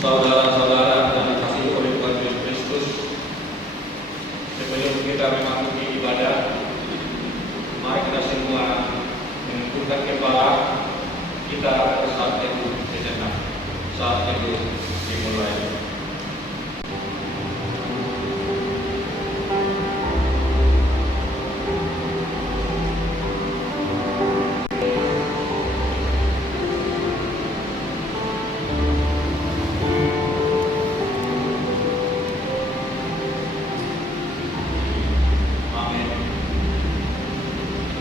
saudara-saudara yang dikasihi oleh Tuhan Yesus Kristus, sebelum kita memasuki ibadah, mari kita semua menundukkan kepala kita saat teduh sejenak. Saat teduh dimulai.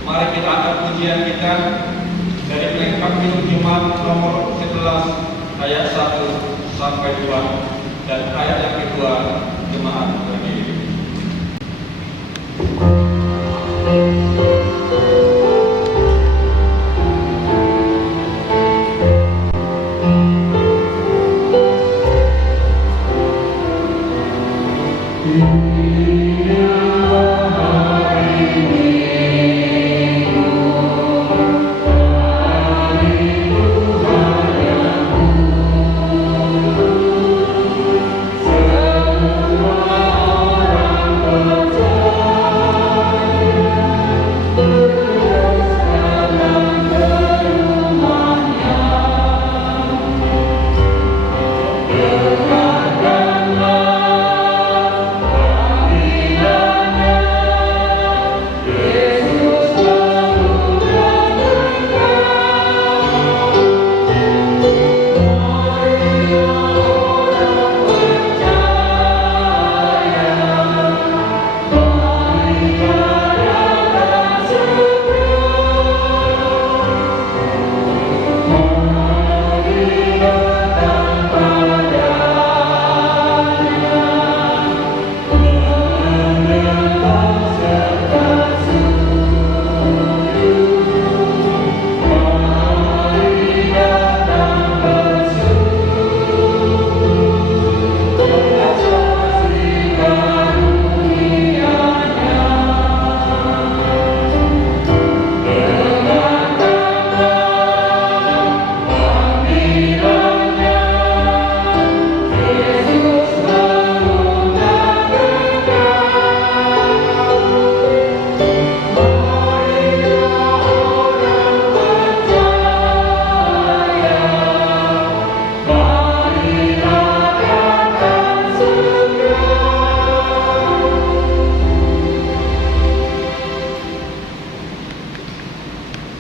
Mari kita angkat pujian kita dari pelengkap hidup Jumat nomor 11 ayat 1 sampai 2 dan ayat yang kedua jemaat berdiri.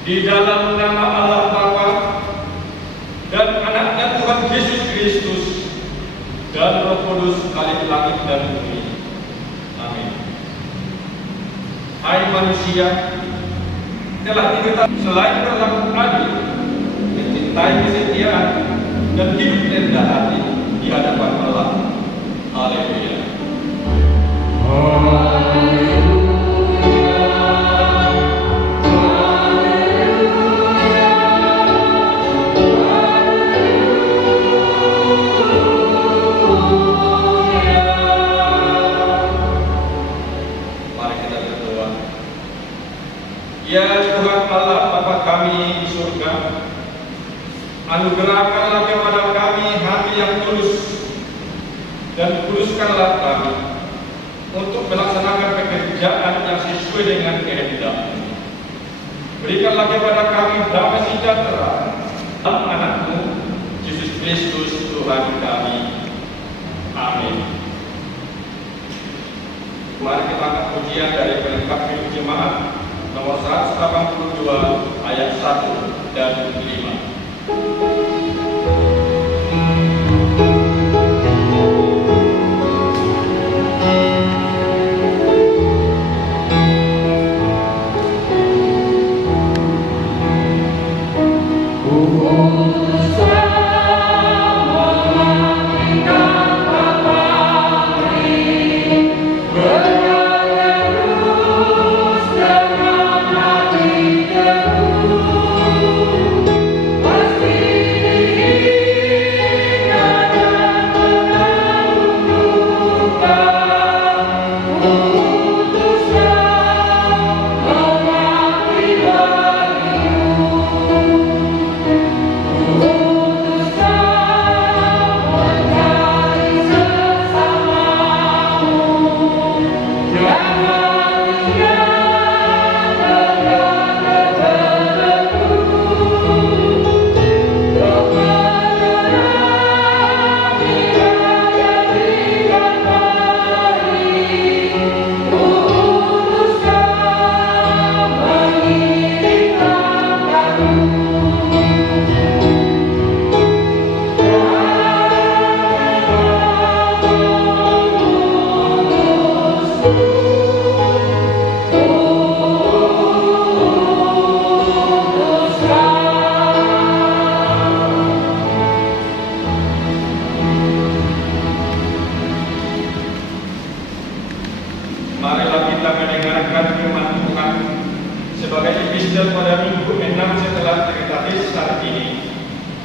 Di dalam nama Allah Bapa dan Anaknya Tuhan Yesus Kristus dan Roh Kudus, Khalik langit dan bumi. Amin. Hai manusia, telah diketahui selain berlaku adil, mencintai kesetiaan dan hidup rendah hati di hadapan Allah. Haleluya. Ya Tuhan Allah Bapa kami di surga, anugerahkanlah kepada kami hati yang tulus dan kuduskanlah kami untuk melaksanakan pekerjaan yang sesuai dengan kehendak-Mu. Berikanlah kepada kami damai sejahtera dalam Anak-Mu Yesus Kristus Tuhan kami. Amin. Mari kita angkat pujian dari pelengkap hidup jemaat nomor 182 ayat 1 dan 5. Dengan hati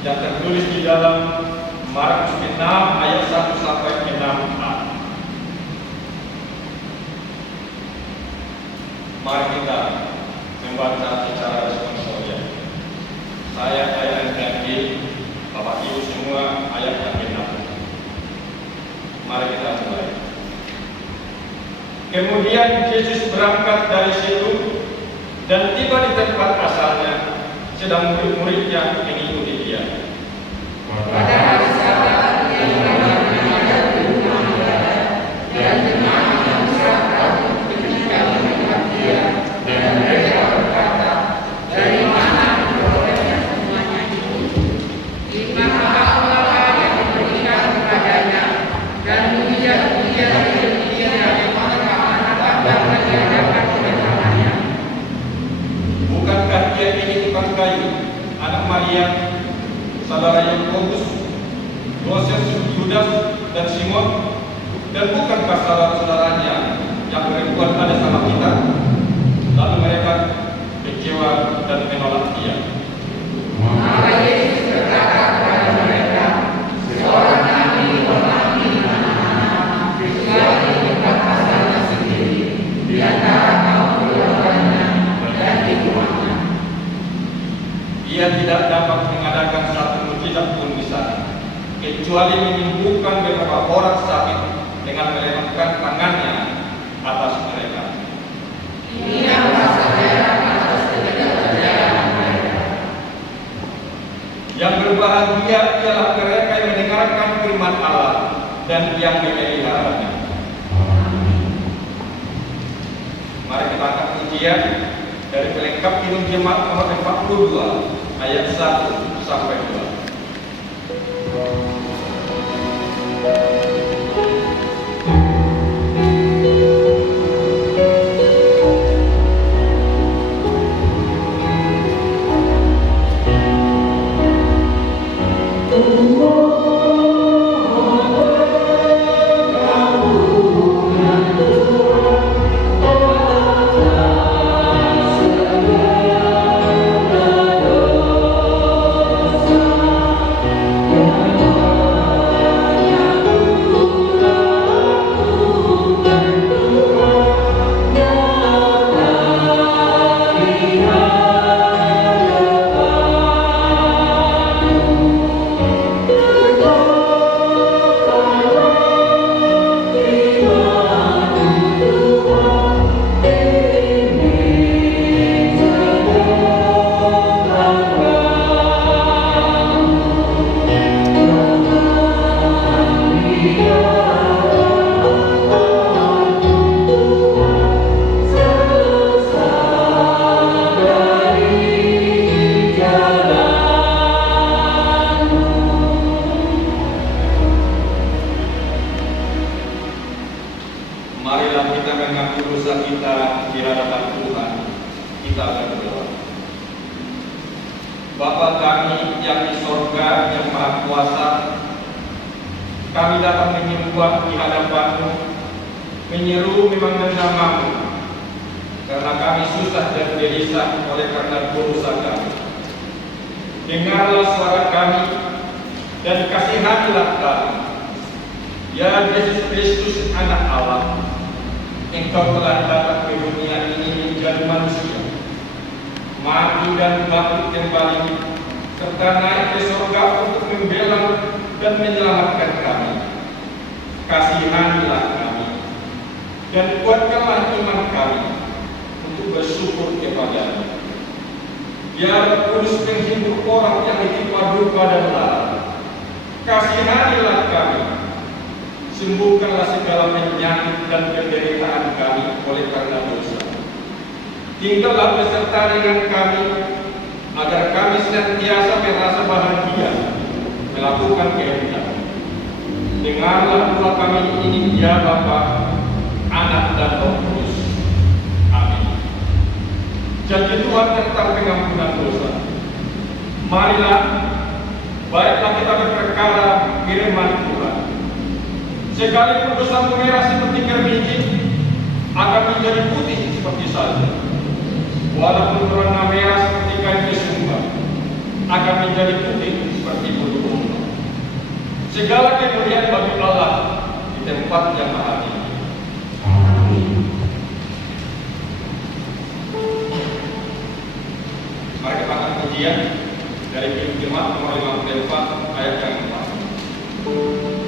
yang tertulis di dalam Markus 6 ayat 1 sampai 6a. Mari kita membaca secara responsorial. Saya NKG, Bapak Ibu semua ayat yang ke-6. Mari kita mulai. Kemudian Yesus berangkat dari situ dan tiba di tempat asalnya, sedang murid-muridnya mengikuti dia. Pada hari Sabat dia mengajar di rumah ibadah, dan jemaat yang besar takut ketika melihat dia, dan mereka berkata, dari mana diperolehnya semuanya itu? Dimana Allah yang memberikan kepadanya, dan mujizat-mujizat dia dari mana-mana dan mengajarkan oleh tangannya. Bukankah dia ini tukang kayu, anak Maria, saudara Yakobus, Yoses, Yudas, dan Simon? Dan bukankah saudara-saudaranya yang perempuan ada sama kita? Lalu mereka kecewa dan menolak dia. Maka Yesus berkata kepada mereka, seorang nabi berlaku di mana-mana, kecuali di tempat asalnya sendiri, di antara kaum keluarganya dan di rumahnya. Ia tidak dapat mengadakan satu mujizat pun di sana, kecuali menyembuhkan beberapa orang sakit dengan meletakkan tangannya atas mereka. Ini adalah saudara atas ketidakpercayaan mereka. Yang berbahagia ialah mereka yang mendengarkan firman Allah dan yang memeliharanya. Mari kita angkat pujian dari pelengkap Kidung Jemaat nomor 42 ayat 1 sampai 2. Marilah kita mengaku dosa kita di hadapan Tuhan. Kita berdoa. Bapa kami yang di sorga, yang maha kuasa, kami datang menyembah di hadapan-Mu, menyeru memang namamu, karena kami susah dan gelisah oleh karena dosa kami. Dengarlah suara kami dan kasihanilah kami. Ya Yesus Kristus, Anak Allah, Engkau telah datang ke dunia ini menjadi manusia, mati dan bangkit kembali, serta naik ke surga untuk membela dan menyelamatkan kami. Kasihanilah kami dan kuatkanlah iman kami untuk bersyukur kepada-Mu. Biar Kudus menghibur orang yang ditimpa duka dan lara. Kasihanilah kami, sembuhkanlah segala penyakit dan penderitaan kami oleh karena dosa. Tinggallah beserta dengan kami, agar kami senantiasa merasa bahagia melakukan kehendak-Mu. Dengarlah doa kami ini, ya Bapa, Anak dan Roh Kudus. Amin. Janji Tuhan tentang pengampunan dosa. Marilah, baiklah kita berperkara firman Tuhan. Sekalipun dosamu merah seperti kermiji, akan menjadi putih seperti salju. Walaupun berwarna merah seperti kain kesumba, akan menjadi putih seperti meskipun umum. Segala kemuliaan bagi Allah di tempat yang maha tinggi. Amin. Mari kita akan pujian dari Kitab Jemaat nomor 54 ayat yang 4.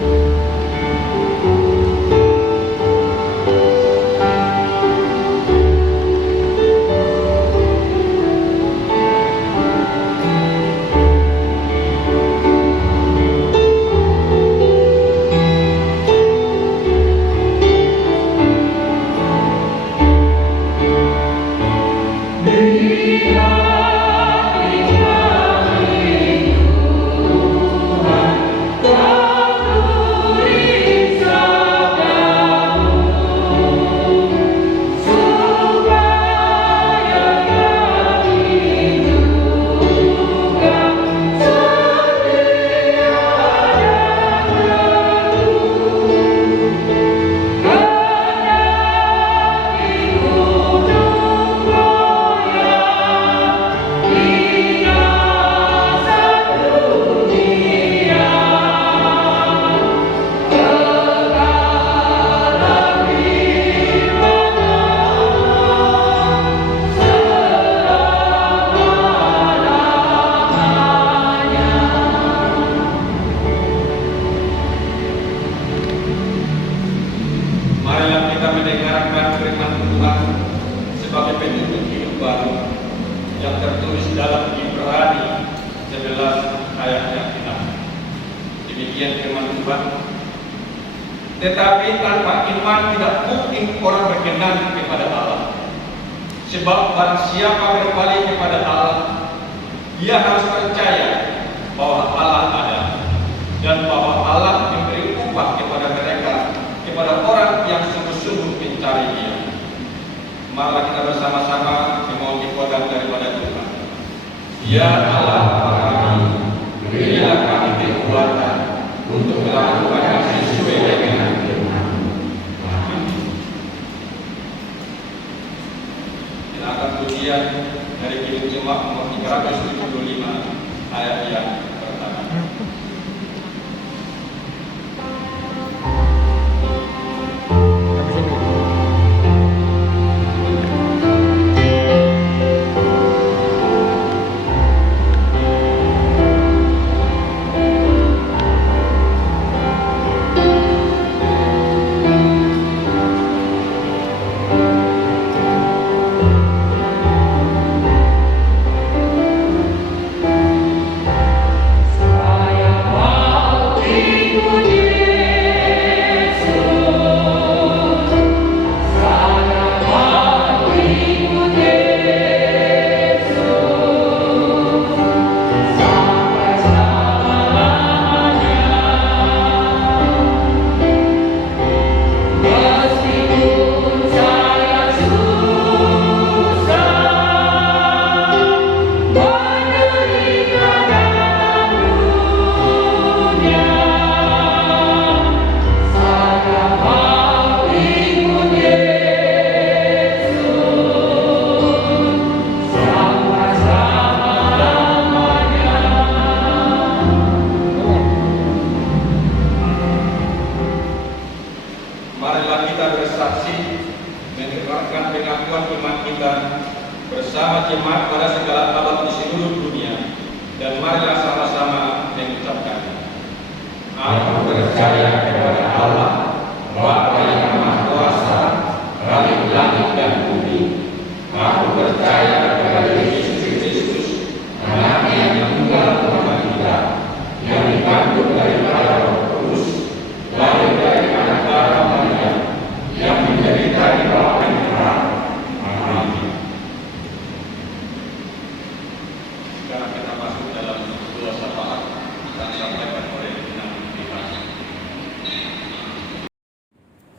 Marilah kita mendengarkan firman Tuhan sebagai petunjuk hidup baru yang tertulis dalam Ibrani 11 ayat yang 6. Demikian firman Tuhan. Tetapi tanpa iman tidak mungkin orang berkenan kepada Allah. Sebab barang siapa berbalik kepada Allah, dia harus percaya bahwa Allah ada dan bahwa Allah memberi upah kepada orang yang sungguh-sungguh mencari Dia. Marilah kita bersama-sama memohon kekuatan daripada Tuhan. Ya Allah kami, berilah kami kekuatan untuk melakukan yang sesuai dengan firman. Amin. Kita akan pujian dari Kitab Jemaat nomor 375 ayat yang pertama. Marilah kita bersaksi menerangkan pengakuan iman kita bersama jemaat pada segala abad di seluruh dunia, dan marilah sama-sama mengucapkan: Aku percaya kepada Allah, Bapa yang Maha Kuasa, Rabb langit dan bumi. Aku percaya kepada Yesus Kristus, Anaknya yang tunggal Tuhan kita, yang dikandung daripada Roh Kudus, lahir dari anak darah Maria, yang menderita di bawah penyerahan. Amin. Sekarang kita masuk dalam dua syafaat yang disampaikan oleh Imam Bima.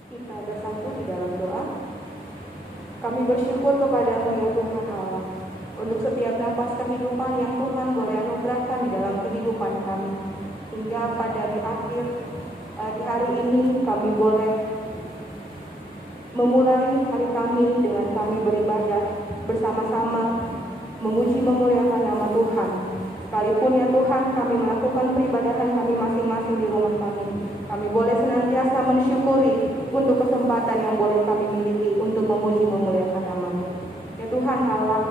Kita bersatu di dalam doa. Kami bersyukur kepada-Mu ya Tuhan Allah untuk setiap nafas kehidupan yang Tuhan boleh anugerahkan di dalam kehidupan kami, hingga pada di hari ini kami boleh memulai hari kami dengan kami beribadah bersama-sama, memuji memuliakan nama Tuhan, sekalipun Begitupun ya Tuhan, kami melakukan peribadahan kami masing-masing di rumah kami. Kami boleh senantiasa mensyukuri untuk kesempatan yang boleh kami miliki untuk memuji memuliakan nama-Mu. Ya Tuhan Allah,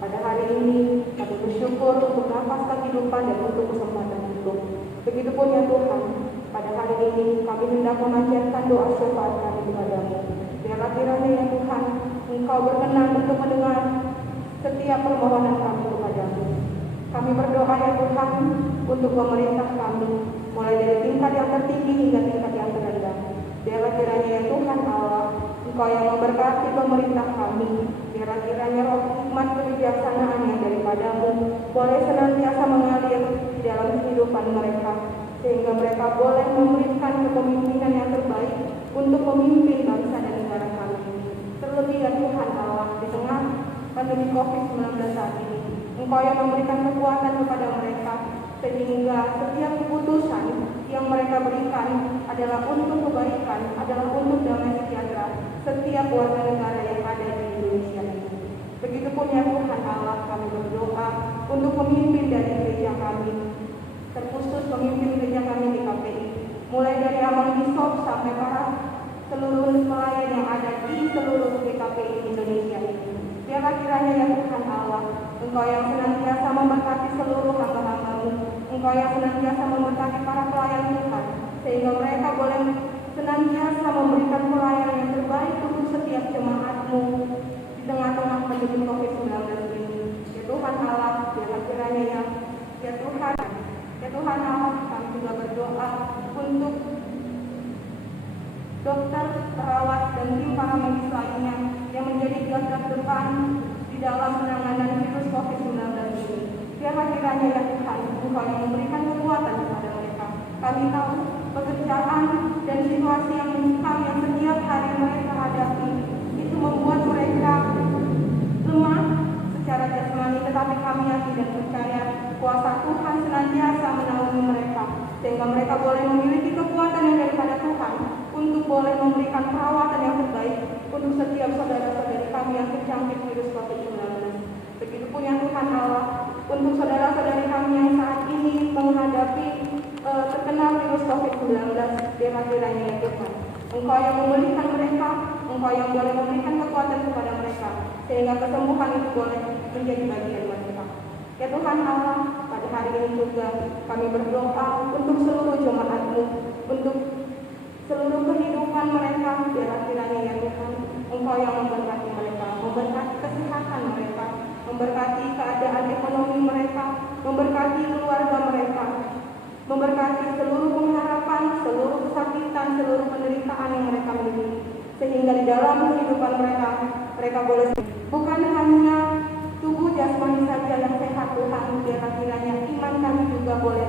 pada hari ini kami bersyukur untuk nafas kehidupan dan untuk kesempatan hidup. Begitupun ya Tuhan, pada hari ini kami hendak memanjatkan doa syafaat kami kepada-Mu. Biarlah kiranya ya Tuhan, Engkau berkenan untuk mendengar setiap permohonan kami kepada-Mu. Kami berdoa ya Tuhan untuk pemerintah kami, mulai dari tingkat yang tertinggi hingga tingkat yang terendah. Biarlah kiranya ya Tuhan Allah, Engkau yang memberkati pemerintah kami. Biarlah kiranya roh hikmat kebijaksanaan yang daripada-Mu boleh senantiasa mengalir di dalam kehidupan mereka, sehingga mereka boleh memberikan kepemimpinan yang terbaik untuk memimpin bangsa dan negara kami. Terlebih ya Tuhan Allah, di tengah pandemi COVID-19 saat ini, Engkau yang memberikan kekuatan kepada mereka, sehingga setiap keputusan yang mereka berikan adalah untuk kebaikan, adalah untuk damai sejahtera setiap warga negara yang ada di Indonesia ini. Begitupun ya Tuhan Allah, kami berdoa untuk pemimpin dari gereja kami, terkhusus pemimpin gereja kami di KPI, mulai dari Abang Bisop sampai para seluruh pelayan yang ada di seluruh GKPI Indonesia ini. Biarlah kiranya ya Tuhan Allah, Engkau yang senantiasa memberkati seluruh hamba-hamba-Mu, Engkau yang senantiasa memberkati para pelayan Tuhan, sehingga mereka boleh senantiasa memberikan pelayanan yang terbaik untuk setiap jemaat-Mu di tengah-tengah pandemi COVID-19 ini. Ya Tuhan Allah, biarlah kiranya ya Tuhan Allah, kami juga berdoa untuk dokter, perawat, dan tim para medis lainnya yang menjadi garda depan di dalam penanganan virus COVID-19 ini. Biarlah kiranya ya Tuhan, Engkau yang memberikan kekuatan kepada mereka. Kami tahu pekerjaan dan situasi yang mencekam yang setiap hari mereka hadapi itu membuat mereka lemah secara jasmani, tetapi kami yakin dan percaya kuasa Tuhan senantiasa menaungi mereka, sehingga mereka boleh memiliki kekuatan yang daripada Tuhan untuk boleh memberikan perawatan yang terbaik untuk setiap saudara-saudari kami yang terjangkit virus COVID-19. Begitupun ya Tuhan Allah, untuk saudara-saudari kami yang saat ini menghadapi terkena virus COVID-19, biarlah kiranya ya Tuhan, Engkau yang memulihkan mereka, Engkau yang boleh memberikan kekuatan kepada mereka, sehingga kesembuhan itu boleh menjadi bagian mereka. Ya Tuhan Allah, pada hari ini juga kami berdoa untuk seluruh jemaat-Mu, untuk seluruh kehidupan mereka. Biarlah kiranya ya Tuhan, Engkau yang memberkati mereka, memberkati kesehatan mereka, memberkati keadaan ekonomi mereka, memberkati keluarga mereka, memberkati seluruh pengharapan, seluruh kesakitan, seluruh penderitaan yang mereka miliki, sehingga di dalam kehidupan mereka boleh bukan hanya tubuh jasmani saja yang sehat Tuhan. Biarlah kiranya iman kami juga boleh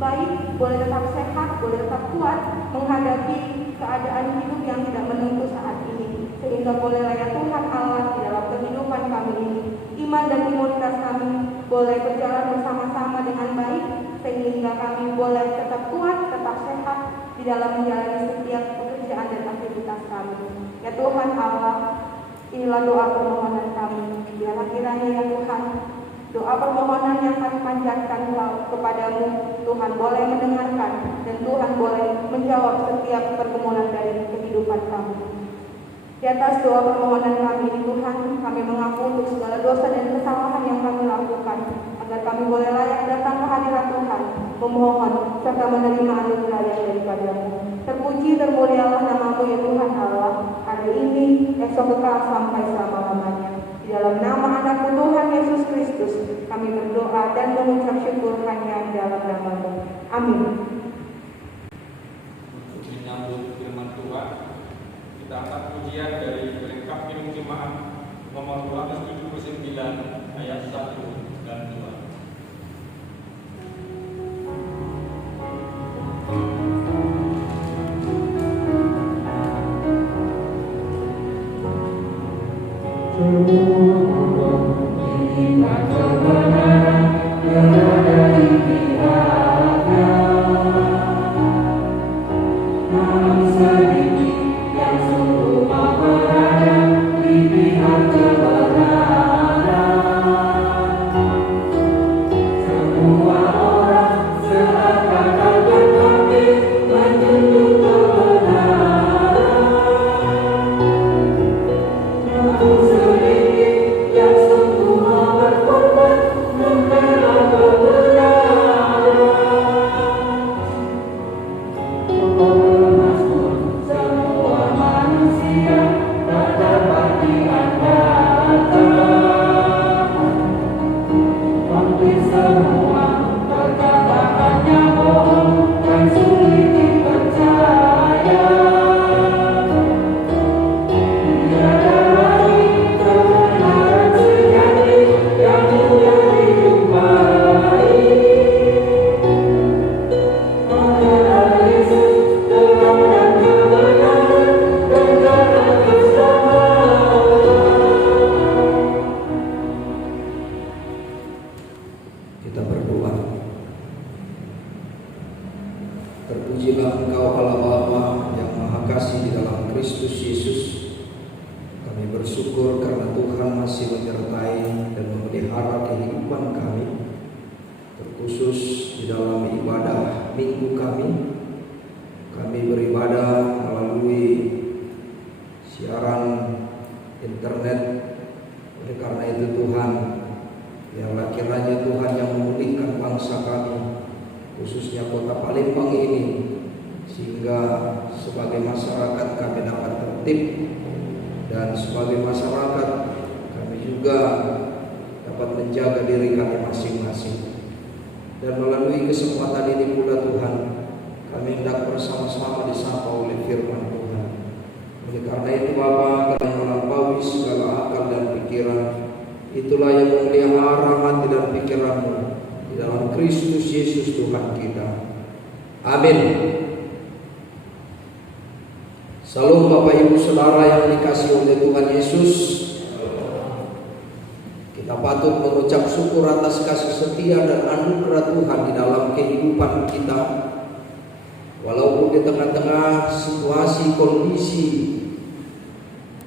baik, boleh tetap sehat, boleh tetap kuat menghadapi keadaan hidup yang tidak menentu saat ini, sehingga bolehlah ya Tuhan Allah di dalam kehidupan kami ini, iman dan imunitas kami boleh berjalan bersama-sama dengan baik, sehingga kami boleh tetap kuat, tetap sehat di dalam menjalani setiap pekerjaan dan aktivitas kami. Ya Tuhan Allah, inilah doa permohonan kami. Biarlah kiranya ya Tuhan, doa permohonan yang kami panjatkan kepada-Mu, Tuhan boleh mendengarkan dan Tuhan boleh menjawab setiap pergumulan dari kehidupan kami. Di atas doa permohonan kami ini Tuhan, kami mengaku untuk segala dosa dan kesalahan yang kami lakukan, agar kami boleh layak datang ke hadirat Tuhan, memohon serta menerima anugerah yang daripada-Mu. Terpuji termulialah nama-Mu ya Tuhan Allah, hari ini, esok kekal sampai selama-lamanya. Di dalam nama Anak-Mu Tuhan Yesus Kristus, kami berdoa dan mengucap syukur hanya dalam nama-Mu. Amin. Untuk menyambut firman Tuhan, kita angkat pujian dari Pelengkap Minum Jemaat nomor 279 ayat 1 dan 2. Terima kasih. Kita berdoa. Terpujilah Engkau Allah Bapa yang Maha Kasih di dalam Kristus Yesus. Kami bersyukur karena Tuhan masih menyertai dan memelihara kehidupan kami, terkhusus di dalam ibadah minggu kami. Kami beribadah melalui siaran internet. Oleh karena itu Tuhan, biarlah kiranya Tuhan yang memulihkan bangsa kami, khususnya kota Palembang ini, sehingga sebagai masyarakat kami dapat tertib, dan sebagai masyarakat kami juga dapat menjaga diri kami masing-masing. Dan melalui kesempatan ini pula Tuhan, kami hendak bersama-sama disapa oleh firman Tuhan. Oleh karena itu Bapa, kami melampaui segala akal dan pikiran, itulah yang memelihara hati dan pikiranmu di dalam Kristus Yesus Tuhan kita. Amin. Salam Bapak Ibu Saudara yang dikasihi oleh Tuhan Yesus. Kita patut mengucap syukur atas kasih setia dan anugerah Tuhan di dalam kehidupan kita. Walaupun di tengah-tengah situasi kondisi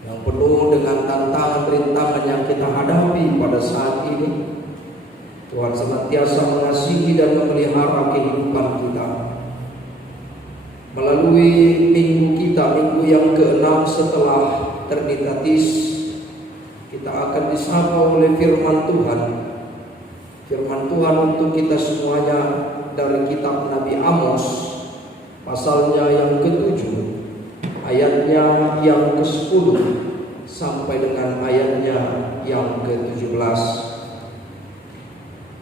yang penuh dengan tantangan rintangan yang kita hadapi pada saat ini, Tuhan senantiasa mengasihi dan memelihara kehidupan kita. Melalui minggu kita, minggu yang ke-6 setelah Trinitatis, kita akan disapa oleh firman Tuhan. Firman Tuhan untuk kita semuanya dari kitab Nabi Amos, pasalnya yang ke-7, ayatnya yang ke-10 sampai dengan ayatnya yang ke-17.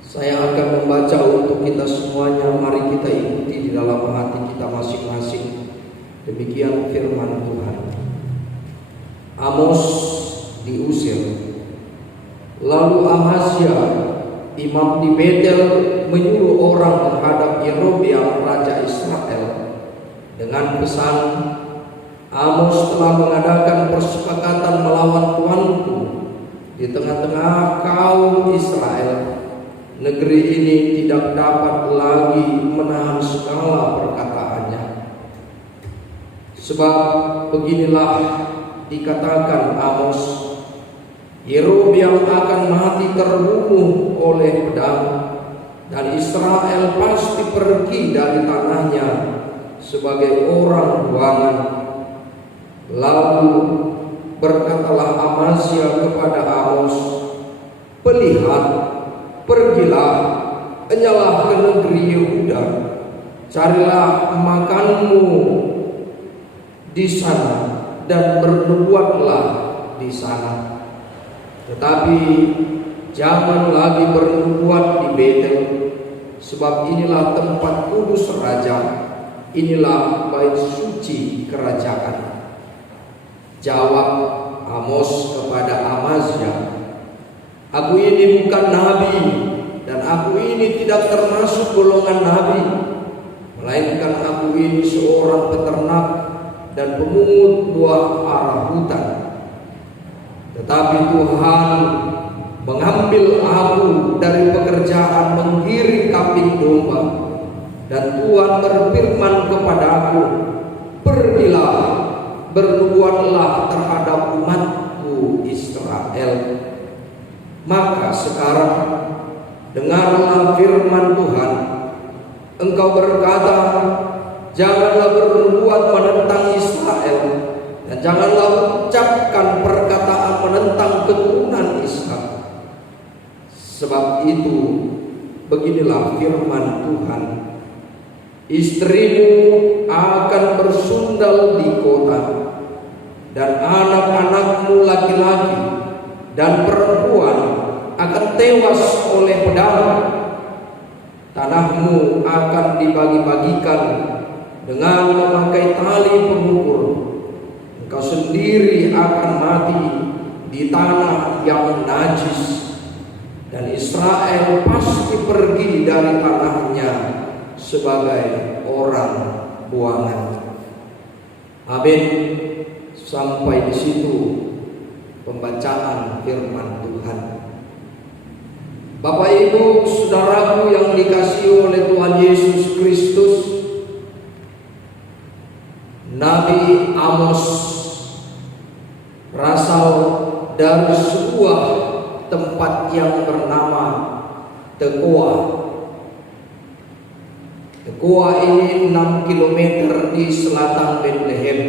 Saya akan membaca untuk kita semuanya. Mari kita ikuti di dalam hati kita masing-masing. Demikian firman Tuhan. Amos diusir. Lalu Ahazia, imam di Betel, menyuruh orang menghadap Yerobeam raja Israel dengan pesan, Amos telah mengadakan persepakatan melawan tuanku di tengah-tengah kaum Israel. Negeri ini tidak dapat lagi menahan segala perkataannya. Sebab beginilah dikatakan Amos, Yerobeam akan mati terbunuh oleh pedang, dan Israel pasti pergi dari tanahnya sebagai orang buangan. Lalu berkatalah Amazia kepada Amos, "Lihat, pergilah, enyalah ke negeri Yehuda, carilah makanmu di sana dan bernubuatlah di sana. Tetapi jangan lagi bernubuat di Betel, sebab inilah tempat kudus raja, inilah bait suci kerajaan." Jawab Amos kepada Amazia, "Aku ini bukan nabi, dan aku ini tidak termasuk golongan nabi, melainkan aku ini seorang peternak dan pemungut buah arah hutan. Tetapi Tuhan mengambil aku dari pekerjaan menggiring kambing domba, dan Tuhan berfirman kepadaku, pergilah, bernubuatlah terhadap umatku Israel. Maka sekarang dengarlah firman Tuhan. Engkau berkata, janganlah bernubuat menentang Israel, dan janganlah ucapkan perkataan menentang keturunan Ishak. Sebab itu beginilah firman Tuhan, istrimu akan bersundal di kota, dan anak-anakmu laki-laki dan perempuan akan tewas oleh pedang. Tanahmu akan dibagi-bagikan dengan memakai tali pengukur. Engkau sendiri akan mati di tanah yang najis, dan Israel pasti pergi dari tanahnya sebagai orang buangan. Amin. Sampai di situ pembacaan firman Tuhan. Bapak Ibu, saudaraku yang dikasihi oleh Tuhan Yesus Kristus, Nabi Amos berasal dari sebuah tempat yang bernama Tekoa. Tekoa ini 6 km di selatan Bethlehem.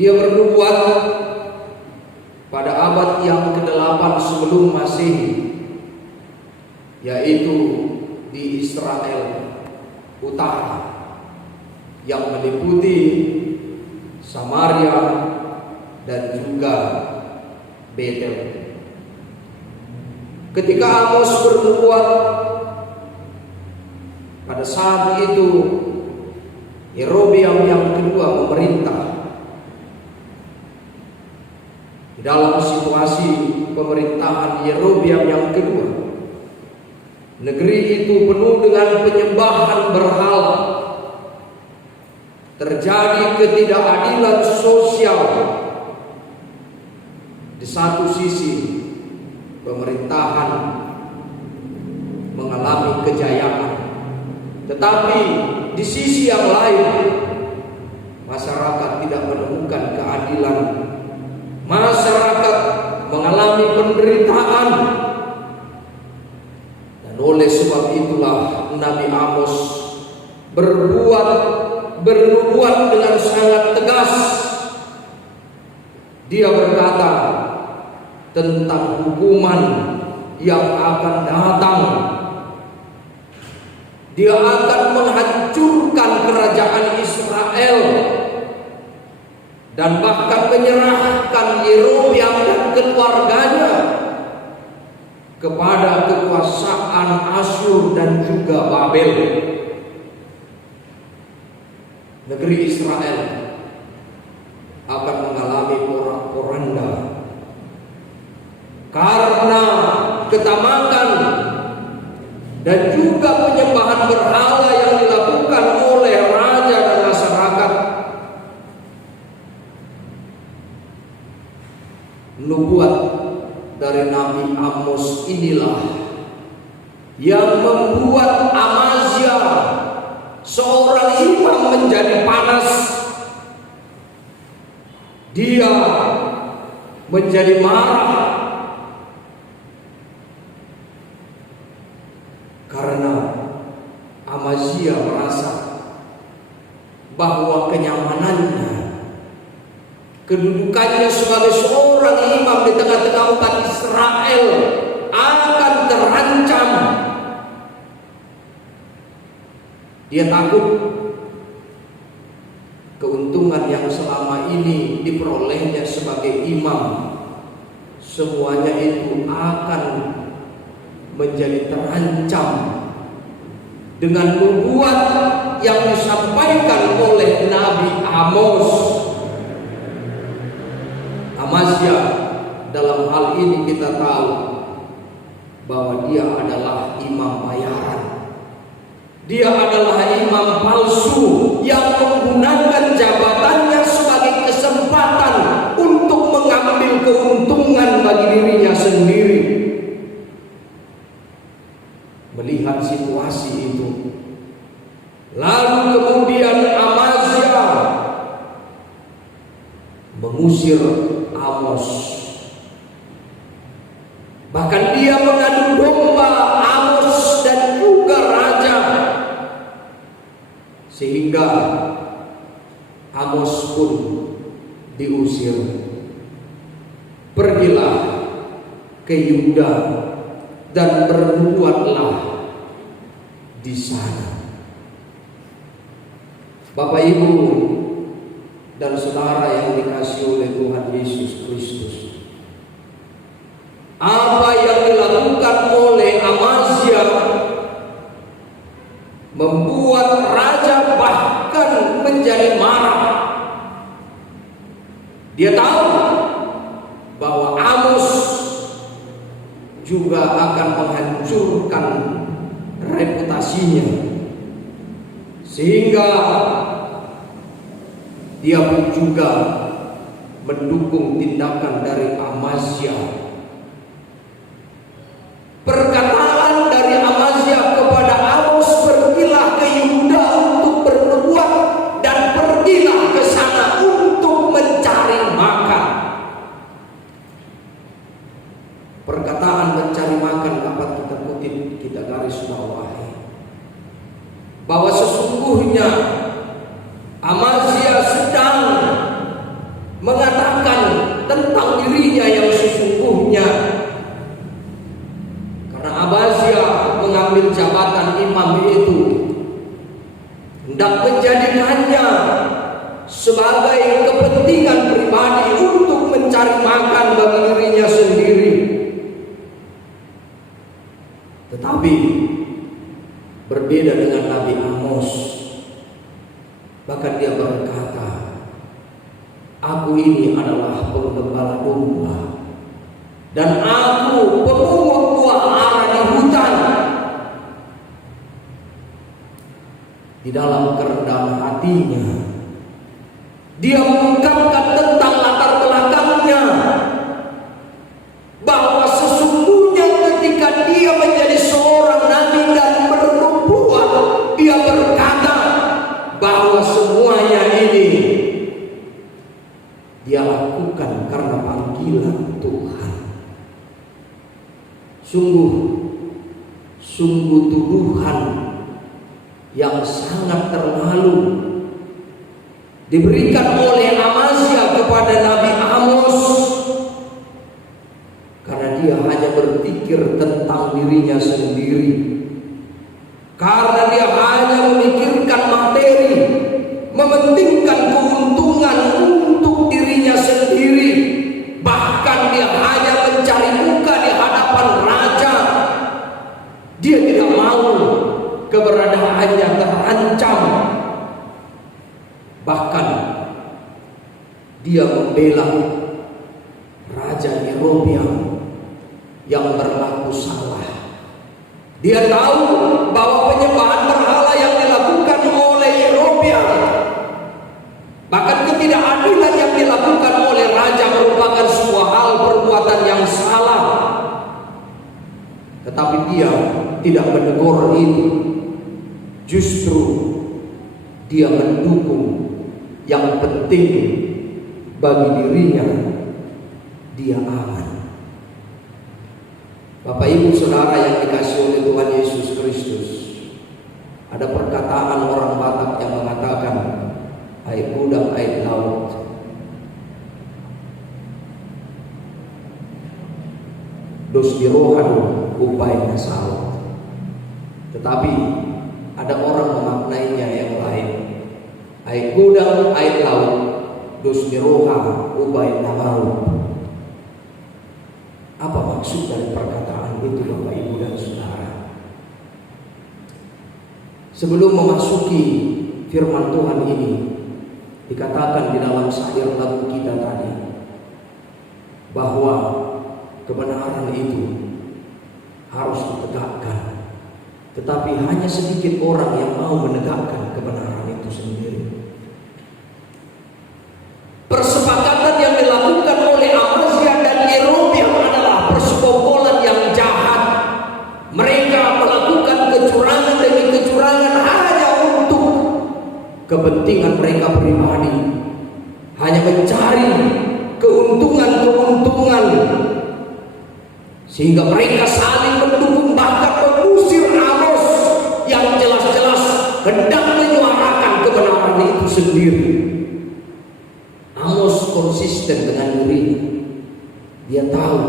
Dia bernubuat pada abad yang ke-8 sebelum Masehi, yaitu di Israel Utara yang meliputi Samaria dan juga Betel. Ketika Amos bernubuat, pada saat itu Yerobeam yang kedua memerintah. Di dalam situasi pemerintahan Yerobeam yang kedua, negeri itu penuh dengan penyembahan berhala. Terjadi ketidakadilan sosial. Di satu sisi, pemerintahan mengalami kejayaan, tetapi di sisi yang lain, masyarakat tidak menemukan keadilan. Masyarakat mengalami penderitaan. Dan oleh sebab itulah Nabi Amos bernubuat dengan sangat tegas. Dia berkata tentang hukuman yang akan datang. Dia akan menghancurkan kerajaan Israel dan bahkan menyerahkan Yerobeam dan keluarganya kepada kekuasaan Asyur dan juga Babel. Negeri Israel akan mengalami porak-poranda karena ketamakan dan juga penyembahan berhala yang dilakukan oleh raja dan masyarakat. Nubuat dari Nabi Amos inilah yang membuat Amazia, seorang imam, menjadi panas. Dia menjadi marah karena Amazia merasa bahwa kenyamanannya, kedudukannya sebagai seorang imam di tengah-tengah umat Israel akan terancam. Dia takut keuntungan yang selama ini diperolehnya sebagai imam, semuanya itu akan menjadi terancam dengan nubuat yang disampaikan oleh Nabi Amos. Amazia dalam hal ini kita tahu bahwa dia adalah imam bayaran. Dia adalah imam palsu yang menggunakan jabatannya sebagai kesempatan untuk mengambil keuntungan bagi dirinya sendiri. Melihat situasi itu, lalu kemudian Amazia mengusir Amos. Bahkan dia mengadu domba Amos dan juga raja, sehingga Amos pun diusir. Pergilah ke Yuda dan bernubuatlah di sana. Bapak Ibu dan saudara yang dikasihi oleh Tuhan Yesus Kristus, apa yang dilakukan oleh Amazia membuat raja bahkan menjadi marah. Dia tahu bahwa Amos juga akan menghancurkan reputasinya, sehingga dia pun juga mendukung tindakan dari Amazia perkataan mencari makan dapat kita kutip, kita garis bawahi, bahwa sesungguhnya Amazia sedang mengatakan tentang dirinya yang sesungguhnya. Karena Amazia mengambil jabatan imam itu hendak menjadikannya sebagai kepentingan pribadi untuk mencari makan bagi dirinya sendiri. Tetapi berbeda dengan Nabi Amos. Bahkan dia berkata, aku ini adalah penggembala domba, dan aku pemungut buah ara di hutan. Di dalam kerendahan hatinya, dia mengungkapkan tentang latar belakangnya, bahwa sesungguhnya ketika dia menjadi seorang nabi dan bernubuat, dia berkata bahwa semuanya ini dia lakukan karena panggilan Tuhan. Sungguh tuduhan yang sangat terlalu diberikan oleh Amazia kepada Nabi Amos, karena dia hanya berpikir tentang dirinya sendiri, karena dia hanya memikirkan materi, mementingkan keuntungan untuk dirinya sendiri. Bahkan dia hanya mencari muka di hadapan raja. Dia tidak mau keberadaannya terancam. Bahkan dia membela Raja Yerobeam yang berlaku salah. Dia tahu bahwa penyembahan berhala yang dilakukan oleh Yerobeam, bahkan ketidakadilan yang dilakukan oleh raja merupakan sebuah hal perbuatan yang salah. Tetapi dia tidak menegur itu. Justru dia mendukung yang penting bagi dirinya, dia aman. Bapak Ibu Saudara yang dikasihi oleh Tuhan Yesus Kristus, ada perkataan orang Batak yang mengatakan, air udang, air laut. Dos dirohan upaya saut. Tetapi ada orang memaknainya yang lain. Air udang, air laut. Dos dirohan upaya maut. Apa maksud dari perkataan itu, Bapak Ibu dan Saudara? Sebelum memasuki firman Tuhan ini, dikatakan di dalam syair lagu kita tadi bahwa kebenaran itu harus ditegakkan, tetapi hanya sedikit orang yang mau menegakkan kebenaran itu sendiri. Persepakatan yang dilakukan oleh Amazia dan Yerobeam adalah persekongkolan yang jahat. Mereka melakukan kecurangan demi kecurangan hanya untuk kepentingan mereka pribadi, hanya mencari keuntungan, sehingga mereka saling mendukung, bahkan mengusir Amos yang jelas-jelas hendak menyuarakan kebenaran itu sendiri. Amos konsisten dengan dirinya. Dia tahu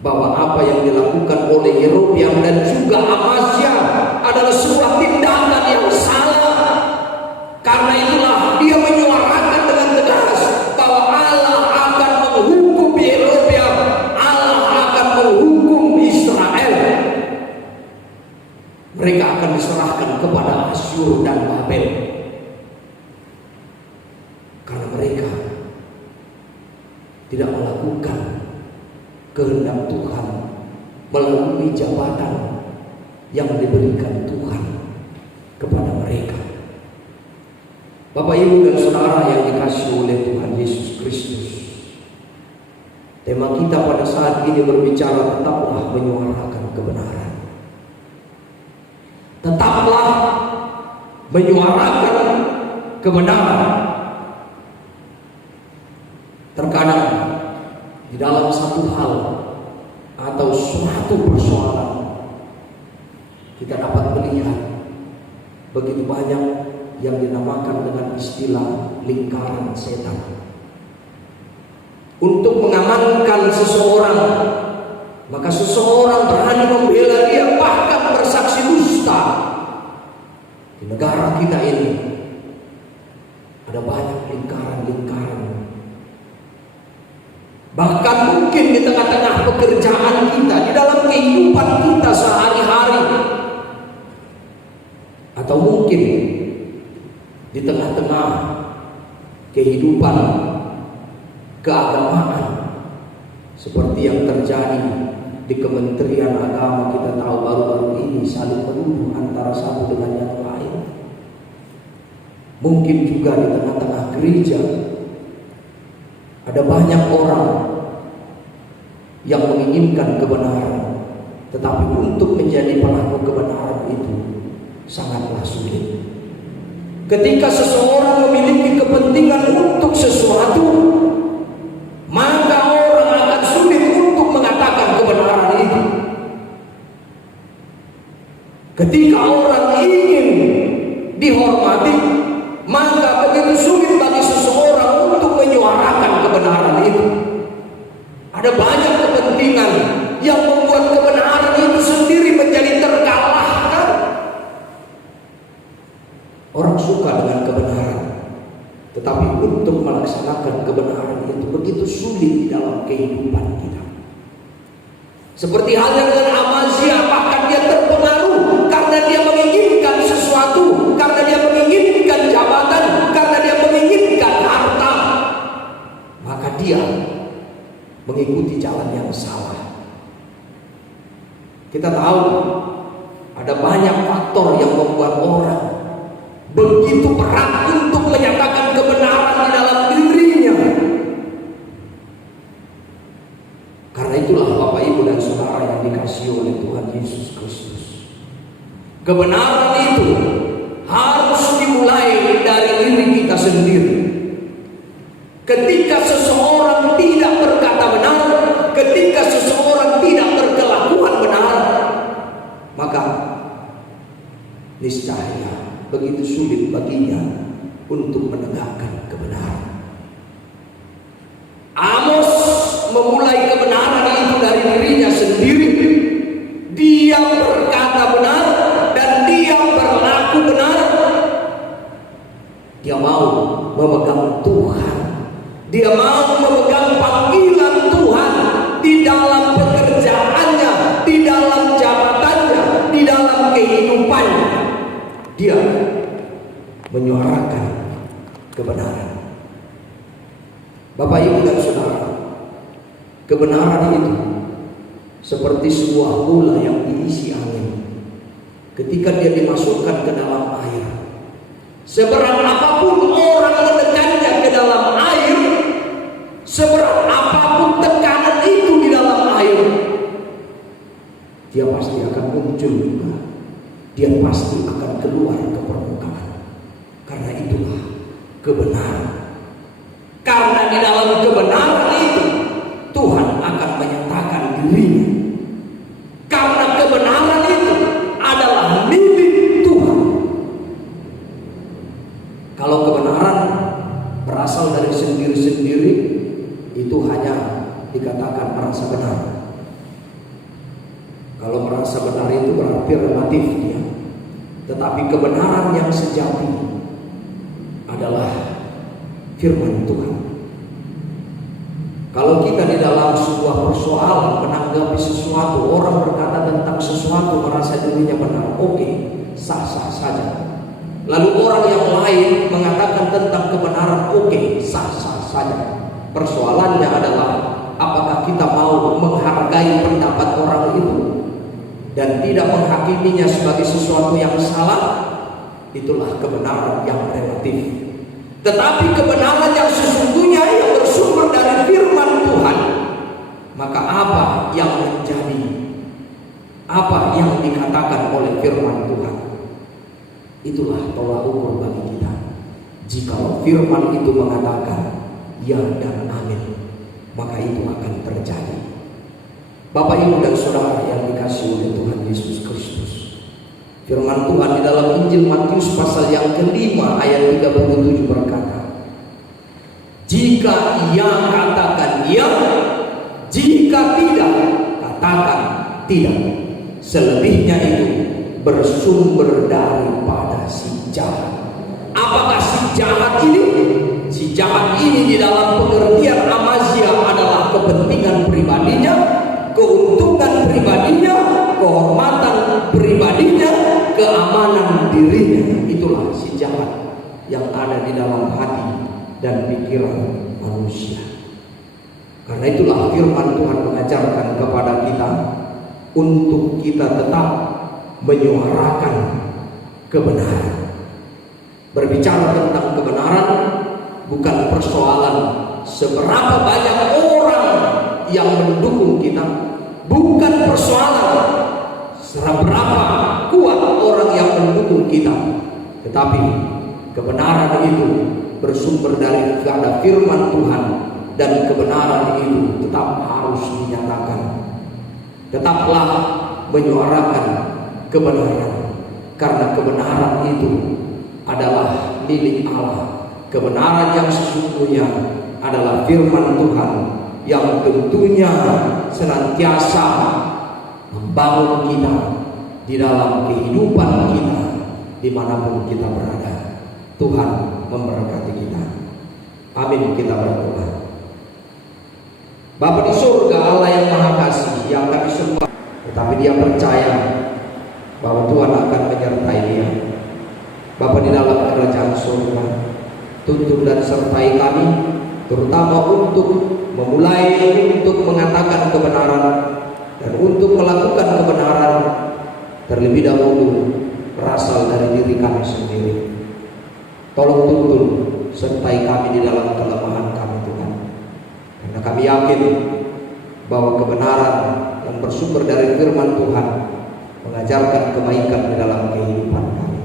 bahwa apa yang dilakukan oleh Yerobeam dan juga Amazia adalah sebuah tindakan yang salah. Karena itulah dia menyuarakan dengan tegas bahwa Allah akan menghukum Yerobeam, Allah akan menghukum Israel. Mereka akan diserahkan kepada Asyur dan Babel, karena mereka tidak melakukan kehendak Tuhan melalui jabatan yang diberikan Tuhan kepada mereka. Bapak, Ibu dan Saudara yang dikasihi oleh Tuhan Yesus Kristus, tema kita pada saat ini berbicara tetaplah menyuarakan kebenaran. Tetaplah menyuarakan kebenaran. Terkadang di dalam satu hal atau suatu persoalan, kita dapat melihat begitu banyak yang dinamakan dengan istilah lingkaran setan. Untuk mengamankan seseorang, maka seseorang berani membela dia, bahkan bersaksi dusta. Di negara kita ini ada banyak lingkaran-lingkaran. Bahkan mungkin di tengah-tengah pekerjaan kita, di dalam kehidupan kita sehari-hari, atau mungkin di tengah-tengah kehidupan keagamaan, seperti yang terjadi di Kementerian Agama. Kita tahu baru-baru ini saling menuduh antara satu dengan yang lain. Mungkin juga di tengah-tengah gereja ada banyak orang yang menginginkan kebenaran, tetapi untuk menjadi pelaku kebenaran itu sangatlah sulit. Ketika seseorang memiliki kepentingan untuk sesuatu, maka orang akan sulit untuk mengatakan kebenaran itu. Ketika orang ingin dihormati, maka begitu sulit bagi seseorang untuk menyuarakan kebenaran itu. Ada banyak kepentingan yang membuat kebenaran itu sendiri menjadi terkalahkan. Orang suka dengan kebenaran, tetapi untuk melaksanakan kebenaran itu begitu sulit di dalam kehidupan kita. Seperti halnya dengan Amazia, bahkan dia terpengaruh karena dia menginginkan sesuatu, karena dia menginginkan jabatan, karena dia menginginkan harta. Maka dia mengikuti jalan yang salah. Kita tahu ada banyak faktor yang membuat orang begitu berat untuk menyatakan kebenaran di dalam dirinya. Karena itulah Bapak, Ibu, dan Saudara yang dikasihi oleh Tuhan Yesus Kristus, kebenaran itu harus dimulai dari diri kita sendiri. Ketika seseorang tidak berkata benar, ketika seseorang tidak berkelakuan benar, maka niscaya begitu sulit baginya untuk menegakkan kebenaran. Amos memulai kebenaran itu dari dirinya sendiri. Dia berkata benar dan dia berlaku benar. Dia mau memegang Tuhan, dia mau memegang panggilan Tuhan di dalam pekerjaannya, di dalam jabatannya, di dalam kehidupannya. Dia menyuarakan kebenaran. Bapak, Ibu, dan Saudara, kebenaran itu seperti sebuah bola yang diisi angin. Ketika dia dimasukkan ke dalam air, seberat apapun orang mendekatnya ke dalam air, seberat apapun tekanan itu di dalam air, dia pasti akan muncul juga. Dia pasti akan keluar ke permukaan. Karena itulah kebenaran. Karena di dalam kebenaran itu Tuhan akan menyatakan dirinya. Karena kebenaran itu adalah milik Tuhan. Kalau kebenaran berasal dari sendiri-sendiri, itu hanya dikatakan merasa benar. Kalau merasa benar itu berarti relatif dia. Tetapi kebenaran yang sejati adalah firman Tuhan. Kalau kita di dalam sebuah persoalan menanggapi sesuatu, orang berkata tentang sesuatu merasa dirinya benar, oke, sah-sah saja. Lalu orang yang lain mengatakan tentang kebenaran, oke, sah-sah saja. Persoalannya adalah apakah kita mau menghargai pendapat orang itu dan tidak menghakiminya sebagai sesuatu yang salah. Itulah kebenaran yang relatif. Tetapi kebenaran yang sesungguhnya yang bersumber dari firman Tuhan, maka apa yang menjadi, apa yang dikatakan oleh firman Tuhan, itulah tolak ukur bagi kita. Jika firman itu mengatakan ya dan amin, maka itu akan terjadi. Bapak, Ibu, dan Saudara yang dikasihi oleh Tuhan Yesus Kristus, firman Tuhan di dalam Injil Matius pasal yang kelima ayat 37 berkata, jika ia katakan ya, jika tidak, katakan tidak. Selebihnya itu bersumber daripada si jahat. Apakah si jahat ini? Si jahat ini di dalam pengertian Amazia adalah kepentingan pribadinya, keuntungan pribadinya, kehormatan pribadinya, keamanan dirinya. Itulah si jahat yang ada di dalam hati dan pikiran manusia. Karena itulah firman Tuhan mengajarkan kepada kita untuk kita tetap menyuarakan kebenaran. Berbicara tentang kebenaran bukan persoalan seberapa banyak orang yang mendukung kita, bukan persoalan seberapa kuat orang yang mendukung kita, tetapi kebenaran itu bersumber dari firman Tuhan, dan kebenaran itu tetap harus dinyatakan. Tetaplah menyuarakan kebenaran, karena kebenaran itu adalah milik Allah. Kebenaran yang sesungguhnya adalah firman Tuhan yang tentunya senantiasa membangun kita di dalam kehidupan kita dimanapun kita berada. Tuhan memberkati kita. Amin. Kita berdoa. Bapa di surga, Allah yang Maha Kasih, yang kami sembah, tetapi dia percaya bahwa Tuhan akan menyertai dia. Bapa di dalam kerajaan surga, tuntun dan sertai kami, terutama untuk memulai, untuk mengatakan kebenaran dan untuk melakukan kebenaran terlebih dahulu berasal dari diri kami sendiri. Tolong tuntun sertai kami di dalam kelemahan kami, Tuhan. Karena kami yakin bahwa kebenaran yang bersumber dari firman Tuhan mengajarkan kebaikan di dalam kehidupan kami.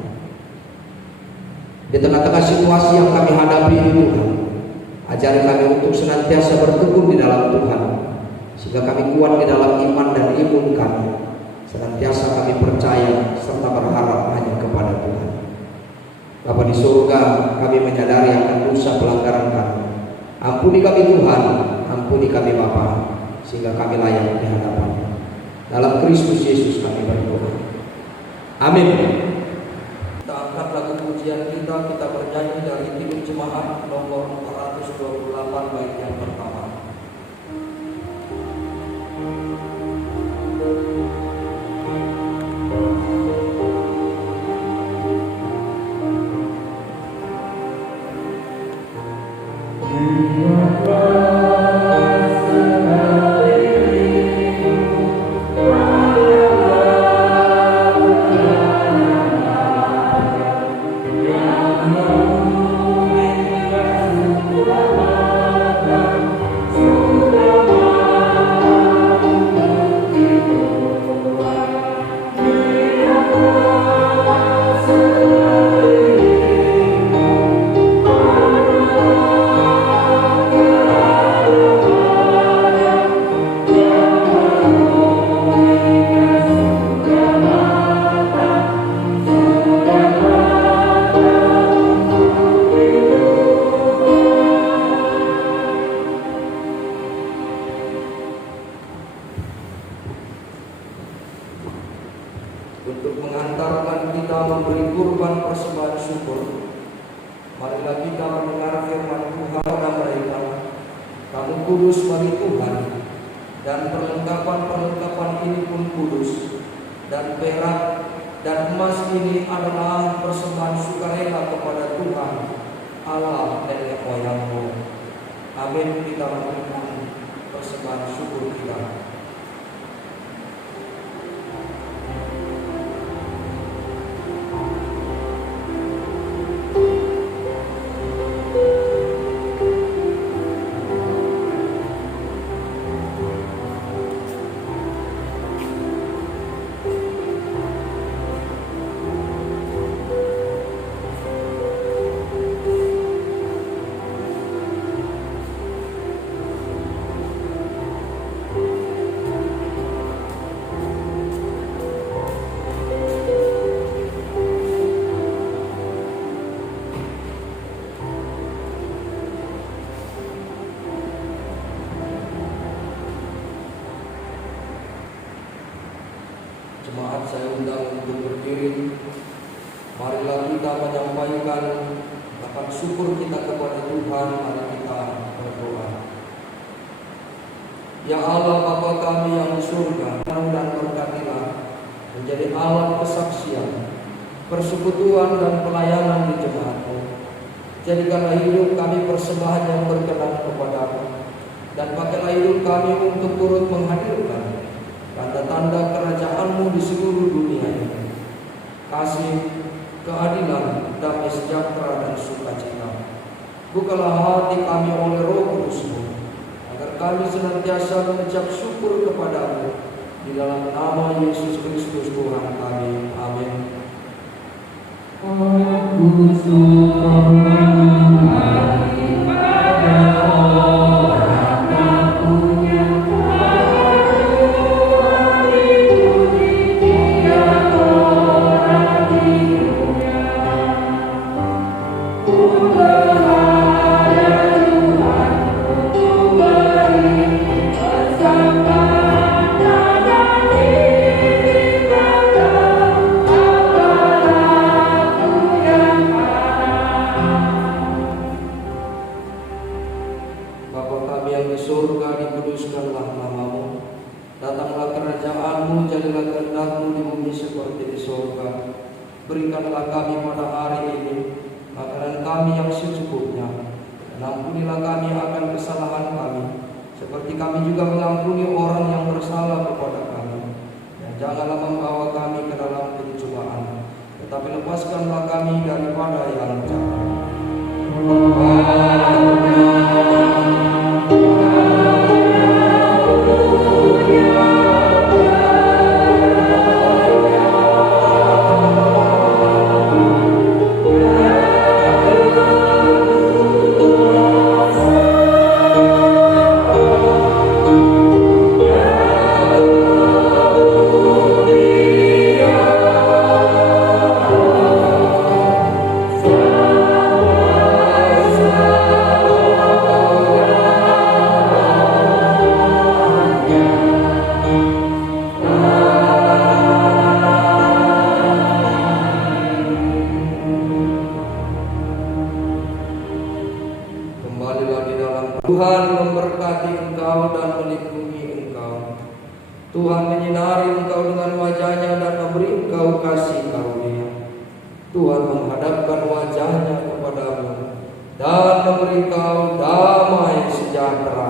Di tengah-tengah situasi yang kami hadapi ini, Tuhan, ajari kami untuk senantiasa bertekun di dalam Tuhan, sehingga kami kuat di dalam iman dan imun kami. Senantiasa kami percaya serta berharap hanya kepada Tuhan. Bapa di surga, kami menyadari akan dosa pelanggaran kami. Ampuni kami Tuhan, ampuni kami Bapa, sehingga kami layak di hadapan-Mu. Dalam Kristus Yesus kami berdoa. Amin. Kita angkat lagu pujian kita bernyanyi dari Kidung Jemaat nomor 428 bait yang pertama. Untuk mengantarkan kita memberi kurban persembahan syukur, marilah kita mendengar firman Tuhan kepada mereka. Kamu kudus bagi Tuhan, dan perlengkapan ini pun kudus, dan perak dan emas ini adalah persembahan sukarela kepada Tuhan Allah nenek moyangmu. Amin. Kita memberikan persembahan syukur kita. Jemaat saya undang untuk berdiri. Marilah kita menyampaikan ucapan syukur kita kepada Tuhan. Mari kita berdoa. Ya Allah Bapa kami yang di surga, dan berkatilah menjadi alat kesaksian, persekutuan dan pelayanan di jemaat-Mu. Jadikanlah hidup kami persembahan yang berkenan kepada-Mu, dan pakailah hidup kami untuk turut menghadirkan tanda-tanda kerajaan-Mu di seluruh dunia ini. Kasih, keadilan, damai sejahtera dan sukacita. Bukalah hati kami oleh Roh Kudus-Mu, agar kami senantiasa mengucap syukur kepada-Mu. Di dalam nama Yesus Kristus Tuhan kami. Amin. Aku suka mengabdi pada orang tak punya Tuhan, dipuji tiap orang di dunia. Ku berharap Tuhan untuk beri kesabaran dan diberikan Bapa kami yang di surga, dikuduskanlah nama-Mu. Datanglah kerajaan-Mu, jadilah kehendak-Mu di bumi seperti di surga. Berikanlah kami pada hari ini makanan kami yang secukupnya. Dan ampunilah kami akan kesalahan kami, seperti kami juga mengampuni orang yang bersalah kepada kami. Dan janganlah membawa kami ke dalam pencobaan, tetapi lepaskanlah kami daripada yang jahat. Tuhan memberkati engkau dan melindungi engkau. Tuhan menyinari engkau dengan wajah-Nya dan memberi engkau kasih karunia. Tuhan menghadapkan wajah-Nya kepadamu dan memberi engkau damai sejahtera.